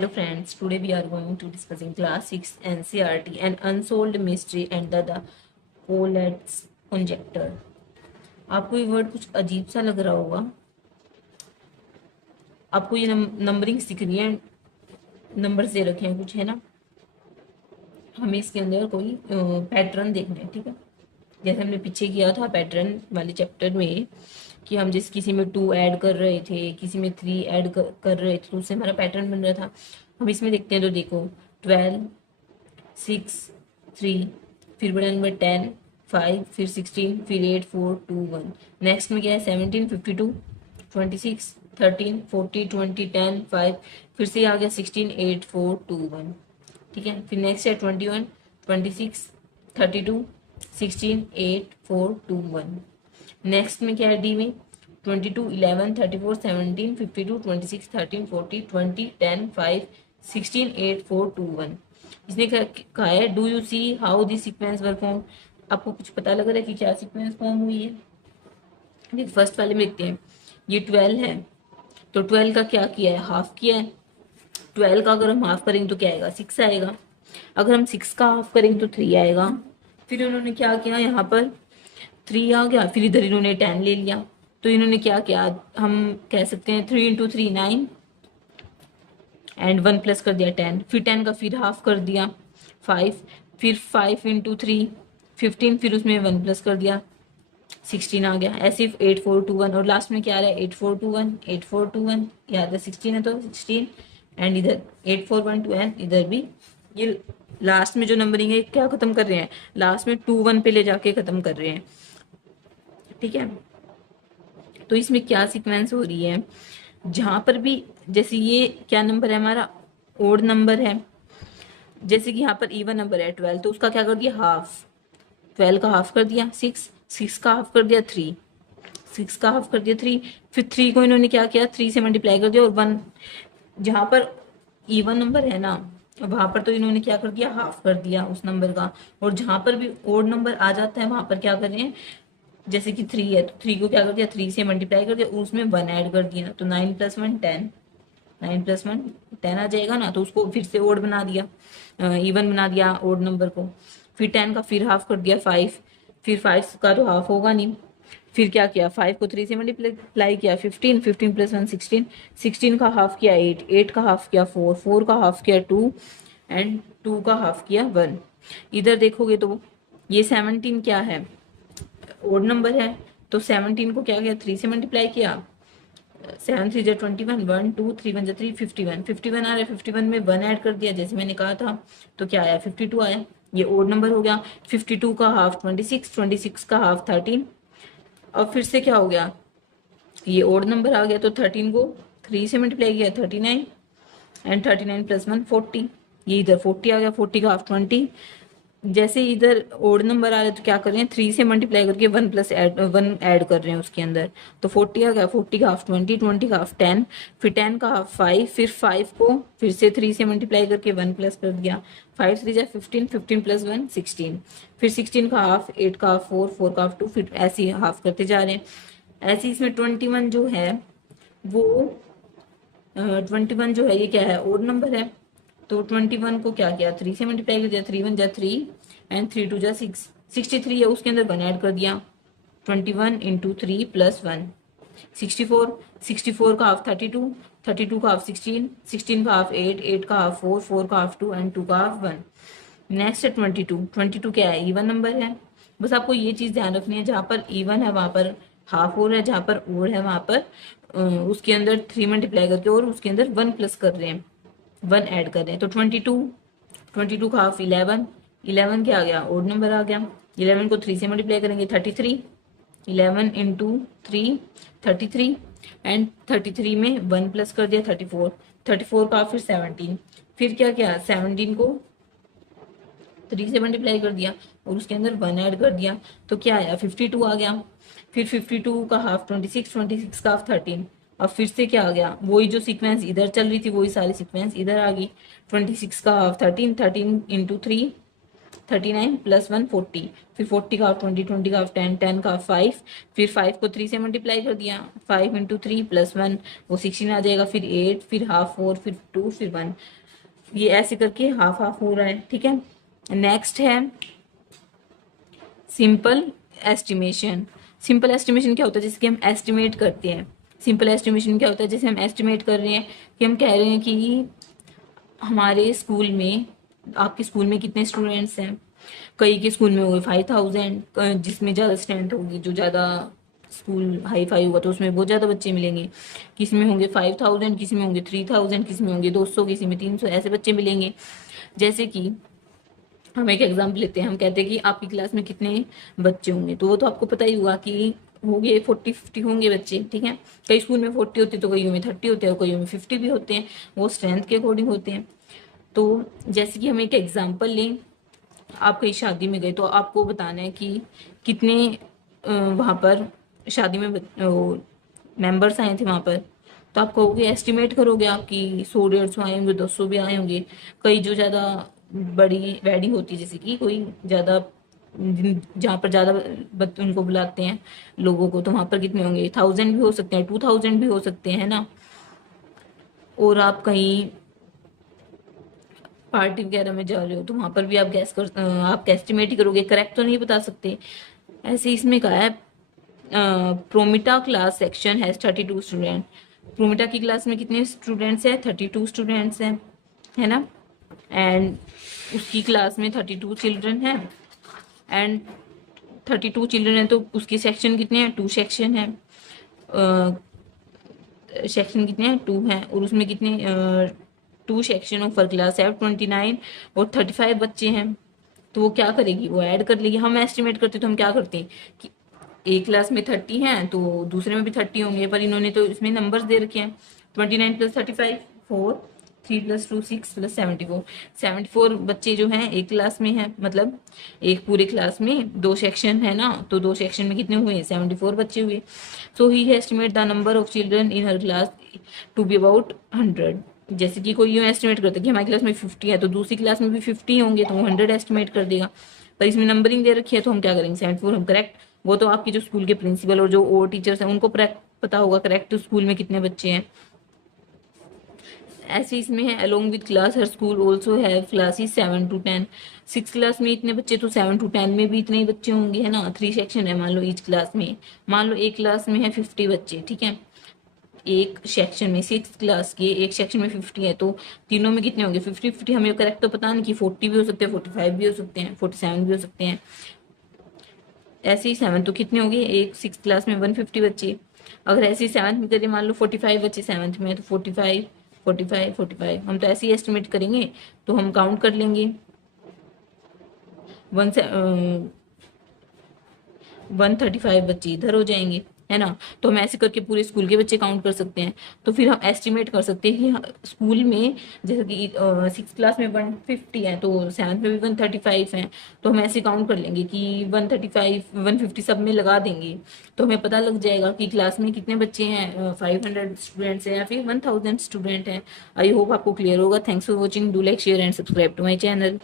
Hello friends, today we are going to discussing class 6 NCERT and unsolved mystery and the Paulet's conjecture। आपको ये word कुछ अजीब सा लग रहा होगा। आपको ये नंबरिंग दिख रही है, नंबर दे रखे हैं कुछ, है ना। हमें इसके अंदर कोई पैटर्न देखना है, ठीक है। जैसे हमने पीछे किया था पैटर्न वाले चैप्टर में कि हम जिस किसी में 2 ऐड कर रहे थे, किसी में 3 ऐड कर रहे थे, तो उससे हमारा पैटर्न बन रहा था। हम इसमें देखते हैं तो देखो 12, 6, 3, फिर बड़ा नंबर 10, 5, फिर 16, फिर 8, 4, 2, 1। नेक्स्ट में क्या है 17, 52, 26, 13, 40, 20, 10, 5, फिर से आ गया 16, 8, 4, 2, 1। ठीक है, फिर नेक्स्ट है 21, 26, 32, 16, 8, 4, 2, 1। नेक्स्ट में क्या है डी में 22, 11, 34, 17, 52, 26, 13, 40, 20, 10, 5, 16, 8, 4, 2, 1। इसने कहा है do you see how this sequence were form. आपको कुछ पता लग रहा है कि क्या सीक्वेंस फॉर्म हुई है। देखिए फर्स्ट वाले में देखते हैं, ये 12 है, तो 12 का क्या किया है, हाफ किया है। 12 का अगर हम हाफ करेंगे तो क्या आएगा, 6 आएगा। अगर हम 6 का हाफ करेंगे तो 3 आएगा। फिर उन्होंने क्या किया, यहाँ पर 3 आ गया, फिर इधर इन्होंने 10 ले लिया, तो इन्होंने क्या किया, हम कह सकते हैं 3 इंटू 3 9 एंड 1 प्लस कर दिया 10, फिर 10 का फिर हाफ कर दिया 5, फिर 5 इंटू 3 15, फिर उसमें 1 प्लस कर दिया 16 आ गया। ऐसे 8 4 2 1, और लास्ट में क्या आ रहा है 8 4 2 1 8 4 2 1, याद है 16 है तो 16, एंड इधर 8 4 1 2 एंड इधर भी ये लास्ट में जो नंबरिंग है क्या खत्म कर रहे हैं, लास्ट में 2 1 पे ले जाके खत्म कर रहे हैं। ठीक है, तो इसमें क्या सीक्वेंस हो रही है, जहां पर भी जैसे ये क्या नंबर है हमारा, ओड नंबर है। जैसे कि यहाँ पर इवन नंबर है 12, तो उसका क्या कर दिया हाफ, 12 का हाफ कर दिया 6, 6 का हाफ कर दिया 3, 6 का हाफ कर दिया 3, फिर 3 को इन्होंने क्या किया 3 से मल्टीप्लाई कर दिया, और 1 जहां पर इवन नंबर है ना वहां पर तो इन्होंने क्या कर दिया हाफ कर दिया उस नंबर का, और जहां पर भी ओड नंबर आ जाता है वहां पर क्या कर रहे हैं, जैसे कि 3 है तो 3 को क्या कर दिया 3 से मल्टीप्लाई कर दिया, उसमें 1 ऐड कर दिया, तो 9 + 1 10, 9 + 1 10 आ जाएगा ना, तो उसको फिर से ओड बना दिया, इवन बना दिया ओड नंबर को। फिर 10 का फिर हाफ कर दिया 5, फिर 5 का तो हाफ होगा नहीं, फिर क्या किया 5 को 3 से मल्टीप्लाई किया 15, 15 + 1 16, 16 का हाफ किया 8, 8 का हाफ किया 4, 4 का हाफ किया 2 एंड 2 का हाफ किया 1। इधर देखोगे तो ये 17 क्या है, ओड नंबर है, तो 17 को क्या किया 3 से मल्टीप्लाई किया, 7 3 21, 1 2 3 1 3 51, 51 आ रहा है, 51 में 1 ऐड कर दिया जैसे मैंने कहा था, तो क्या आया 52 आया। ये ओड नंबर हो गया। 52 का हाफ 26, 26 का हाफ 13, अब फिर से क्या हो गया, ये ओड नंबर आ गया, तो 13 को 3 से मल्टीप्लाई किया 39, एंड 39 + 1 40, ये इधर 40 आ गया, 40 का हाफ 20। जैसे इधर ओड नंबर आ रहा है तो क्या कर रहे हैं 3 से मल्टीप्लाई करके 1 ऐड कर रहे हैं उसके अंदर, तो 40 आ गया, 40 का हाफ 20, 20 का हाफ 10, फिर 10 का हाफ 5, फिर 5 को फिर से 3 से मल्टीप्लाई करके 1 प्लस कर दिया, 5 3 15, 15 + 1 16, फिर 16 का हाफ, 8 का हाफ 4, 4 का हाफ 2, फिर ऐसे ही हाफ करते जा रहे हैं। ऐसे इसमें 21 जो है वो 21 जो है ये क्या है, ओड नंबर है, तो 21 को क्या किया 3 से मल्टीप्लाई कर दिया, 3 1 जा 3 एंड 3 2 जा 6, 63 है उसके अंदर 1 ऐड कर दिया, 21 × 3 + 1 64, 64 का हाफ 32, 32 का हाफ 16, 16 का हाफ 8, 8 का हाफ 4, 4 का हाफ 2 एंड 2 का हाफ 1। नेक्स्ट है 22, 22 क्या है इवन नंबर है। बस आपको ये चीज ध्यान रखनी है, जहां पर इवन है वहां पर हाफ हो रहा है, जहां पर ओड है वहां पर उसके अंदर 3 मल्टीप्लाई करके और उसके अंदर 1 प्लस कर रहे हैं, 1 ऐड कर रहे हैं। तो 22 का हाफ 11, 11 क्या आ गया ओड नंबर आ गया, 11 को 3 से मल्टीप्लाई करेंगे 33, 11 × 3 33, एंड 33 में 1 प्लस कर दिया 34, 34 का फिर 17, फिर क्या किया 17 को 3 से मल्टीप्लाई कर दिया और उसके अंदर 1 ऐड कर दिया, तो क्या आया 52 आ गया। फिर 52 का हाफ 26, 26 का हाफ 13, अब फिर से क्या आ गया, वही जो सीक्वेंस इधर चल रही थी वही सारी सीक्वेंस इधर आ गई। 26 का हाफ 13, 13 × 3 39 प्लस 1 40, फिर 40 का हाफ 20, 20 का हाफ 10, 10 का हाफ 5, फिर 5 को 3 से मल्टीप्लाई कर दिया, 5 इंटू 3 प्लस 1 वो 16 आ जाएगा, फिर 8, फिर हाफ 4, फिर 2, फिर 1, ये ऐसे करके हाफ हाफ हो रहा है। ठीक है, नेक्स्ट है सिंपल एस्टिमेशन। सिंपल एस्टिमेशन क्या होता है, जैसे कि हम एस्टिमेट करते हैं। सिंपल एस्टिमेशन क्या होता है, जैसे हम एस्टिमेट कर रहे हैं कि हम कह रहे हैं कि हमारे स्कूल में, आपके स्कूल में कितने स्टूडेंट्स हैं। कई के स्कूल में होंगे 5000, जिसमें ज़्यादा स्ट्रेंथ होगी, जो ज़्यादा स्कूल हाई फाई होगा तो उसमें बहुत ज़्यादा बच्चे मिलेंगे। किसी में होंगे 5000, किसी में होंगे 3000, किसी में होंगे 200, किसी में 300, ऐसे बच्चे मिलेंगे। जैसे कि हम एक एग्जाम्पल लेते हैं, हम कहते हैं कि आपकी क्लास में कितने बच्चे होंगे, तो वो तो आपको पता ही होगा कि होंगे 40-50 होंगे बच्चे। ठीक है, कई स्कूल में 40 होते हैं तो कईयों में 30 होते हैं और कईयों में 50 भी होते हैं, वो स्ट्रेंथ के अकॉर्डिंग होते हैं। तो जैसे कि हम एक एग्जाम्पल लें, आप कहीं शादी में गए तो आपको बताना है कि कितने वहाँ पर शादी में मेंबर्स आए थे वहाँ पर, तो आप कहोगे एस्टिमेट करोगे आपकी 100-150 आए होंगे, 200 भी आए होंगे। कई जो ज़्यादा बड़ी वेडिंग होती है, जैसे कि कोई ज़्यादा जहाँ पर ज़्यादा उनको बुलाते हैं लोगों को, तो वहाँ पर कितने होंगे, 1000 भी हो सकते हैं, 2000 भी हो सकते हैं, है ना। और आप कहीं पार्टी वगैरह में जा रहे हो तो वहां पर भी आप आप एस्टिमेट ही करोगे, करेक्ट तो नहीं बता सकते। ऐसे इसमें कहा है प्रोमिटा क्लास सेक्शन हैज 32 स्टूडेंट। प्रोमिटा की क्लास में कितने स्टूडेंट्स हैं, 32 स्टूडेंट्स हैं, है ना। एंड उसकी क्लास में 32 चिल्ड्रन हैं, एंड 32 चिल्ड्रन है तो उसकी सेक्शन कितने हैं, 2 सेक्शन है। सेक्शन कितने हैं, 2 हैं, और उसमें कितने 2 सेक्शन ऑफ पर क्लास है 29 और 35 बच्चे हैं। तो वो क्या करेगी, वो ऐड कर लेगी। हम एस्टिमेट करते तो हम क्या करते हैं कि एक क्लास में 30 हैं तो दूसरे में भी 30 होंगे, पर इन्होंने तो इसमें नंबर्स दे रखे हैं 29 प्लस 35 4, 3 प्लस 2 6 प्लस 74 बच्चे जो हैं एक क्लास में हैं, मतलब एक पूरे क्लास में 2 सेक्शन है ना, तो 2 सेक्शन में कितने हुए, 74 बच्चे हुए। So he estimate the number of children in her class to be about 100। जैसे कि कोई यूँ एस्टिमेट करता है कि हमारी क्लास में 50 है तो दूसरी क्लास में भी 50 होंगे, तो वो 100 एस्टिमेट कर देगा। पर इसमें नंबरिंग दे रखी है तो हम क्या करेंगे, 74 हम करेक्ट। वो तो आपके जो स्कूल के प्रिंसिपल और जो और टीचर्स हैं उनको पता होगा करेक्ट स्कूल में कितने बच्चे हैं। ऐसे इसमें है along with class her school also have classes 7 to 10। 6 class में इतने बच्चे तो 7 to 10 में भी इतने ही बच्चे होंगे, है ना। 3 सेक्शन है मान लो ईच क्लास में, मान लो एक क्लास में है 50 बच्चे, ठीक है। एक सेक्शन में 6 क्लास के एक सेक्शन में 50 है, तो तीनों में कितने होंगे, 50-50। हमें करेक्ट तो पता नहीं कि 40 भी हो सकते हैं, 45 भी हो सकते हैं, 47 भी हो सकते हैं। ऐसे ही 7 तो कितने होंगे, एक 6 क्लास में 150 बच्चे। अगर ऐसे ही 7th में करें, मान लो 45 बच्चे 7th में है तो 45 45 45, हम तो ऐसे ही एस्टिमेट करेंगे। तो हम काउंट कर लेंगे 135 बच्चे इधर हो जाएंगे, है ना। तो हम ऐसे करके पूरे स्कूल के बच्चे काउंट कर सकते हैं। तो फिर हम एस्टिमेट कर सकते हैं कि स्कूल में जैसे कि 6 क्लास में 150 है तो 7th में भी 135 हैं। तो हम ऐसे काउंट कर लेंगे कि 135 150 सब में लगा देंगे, तो हमें पता लग जाएगा कि क्लास में कितने बच्चे हैं, 500 स्टूडेंट्स हैं या फिर 1000 स्टूडेंट हैं। आई होप आपको क्लियर होगा। Thanks for watching, do like share and subscribe to my channel.